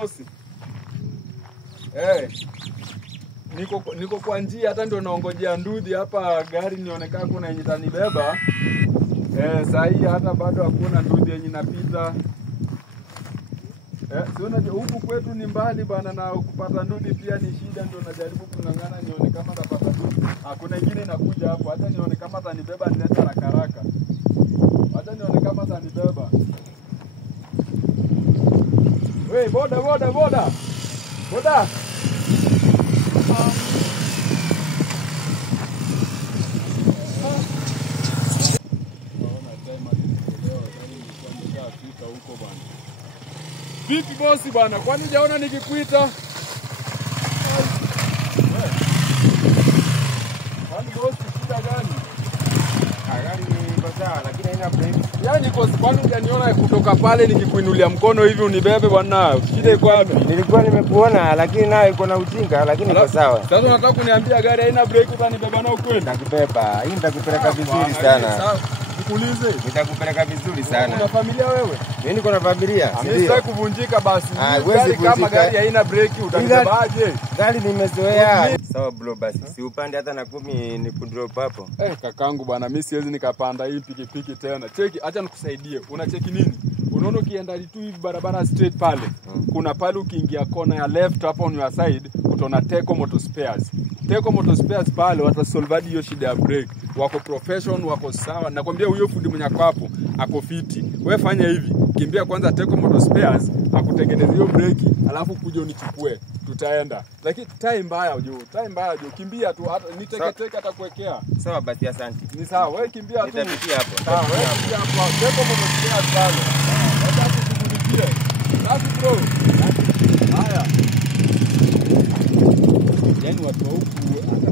bosi. Niko kwa njia, hata ndio naongojea ndudhi hapa gari nionekana kuna yenye itanibeba. Saa hii hata bado hakuna ndudhi yenye inapita. Si unajua huku kwetu ni mbali bana, na kupata ndudhi pia ni shida, ndio najaribu kungangana nione kama napata ndudhi. Kuna nyingine inakuja hapo, hata nione kama atanibeba nileta haraka. Hata nione kama atanibeba. Wewe boda. Boda. Vipi bosi bana, kwani hujaona nikikuita? Kwani bosi shida gani? Gari ni sawa lakini haina breki. Yaani kwani hujaniona kutoka pale nikikuinulia mkono hivi unibebe bwana? Shida iko wapi? Nilikuwa nimekuona lakini nayo iko na ujinga, lakini iko sawa. Sasa unataka kuniambia gari haina breki utanibeba na ukweli? Nitakubeba. Hii nitakupeleka vizuri sana. Nikuulize. Nitakupeleka vizuri sana. Una familia wewe? Mimi niko na familia. Sitaki kuvunjika basi. Gari kama gari haina breki utanibebaje? Gari nimezoea. Sawa bro basi. Si upande hata na 10 ni kudrop hapo. Kakangu bwana, mimi siwezi nikapanda hii pikipiki tena. Cheki, acha nikusaidie. Unacheki nini? Unaona ukienda tu hivi barabara straight pale. Kuna pale ukiingia kona ya left hapo on your side, utaona Teko Motor Spares. Teko Motor Spares pale watasolve hiyo shida ya brake. Wako profession, wako sawa. Nakwambia huyo fundi mwenye hapo ako fiti. Wewe fanya hivi, kimbia kwanza Teko Motor Spares, akutengenezea hiyo brake, alafu kuja unichukue. Tutaenda. Lakini time mbaya ujue. Kimbia tu, hata niteke atakuwekea. Sawa basi asante. Ni sawa, wewe kimbia tu. Nitapitia hapo. Sawa, wewe kimbia hapo. Teko Motor Spares pale. Acha tushughulikie. Basi bro. Haya. Yaani watu huku